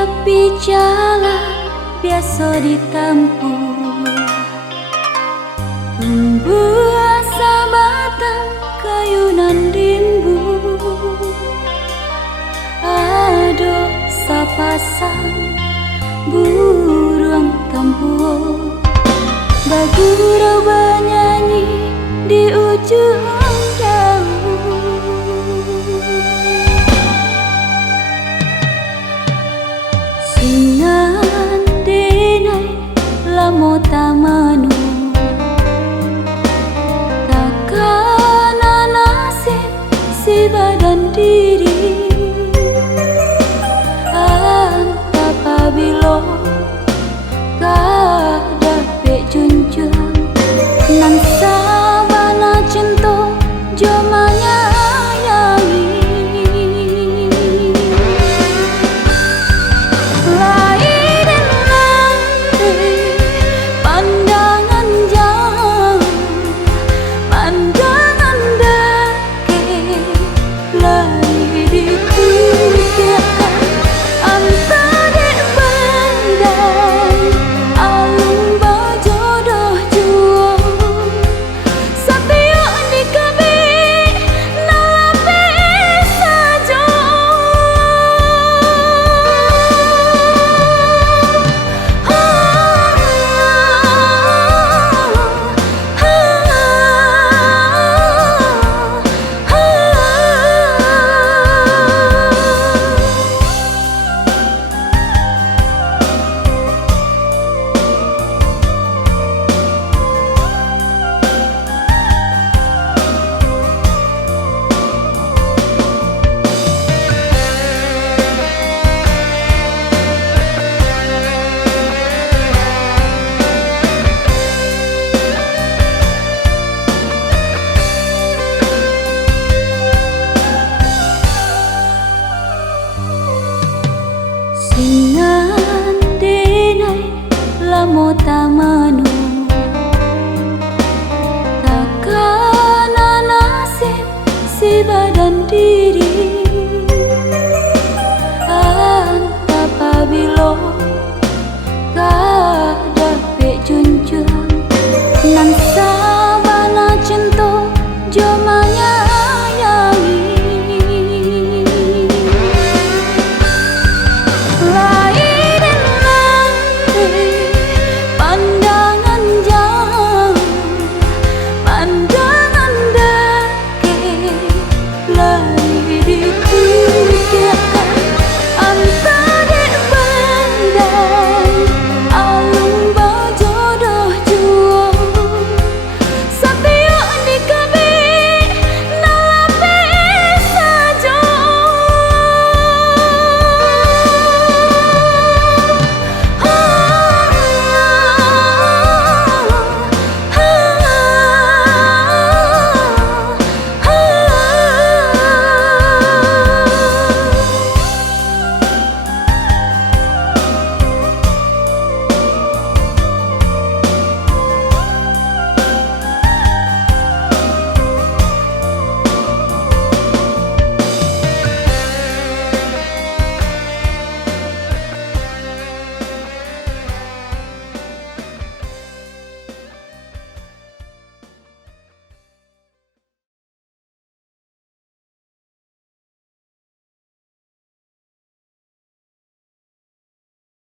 tepi jalan biasa ditempuh, membuat batang kayunan rimbu. Ada sapasang burung tempur bergurau bernyanyi di ujung daun. Singan denai lamo tamanu, takkan nasib si badan diri. Anta pabilo kada pe junjung nan sabana cinta jomanya nyanyi. Lain nanti pandangan jauh, pandangan dekat lari dikucapkan antara bandai alung bajodoh jua setia di kami nalape saja. Singan denai lamo tamanu, takkan nasib si badan diri.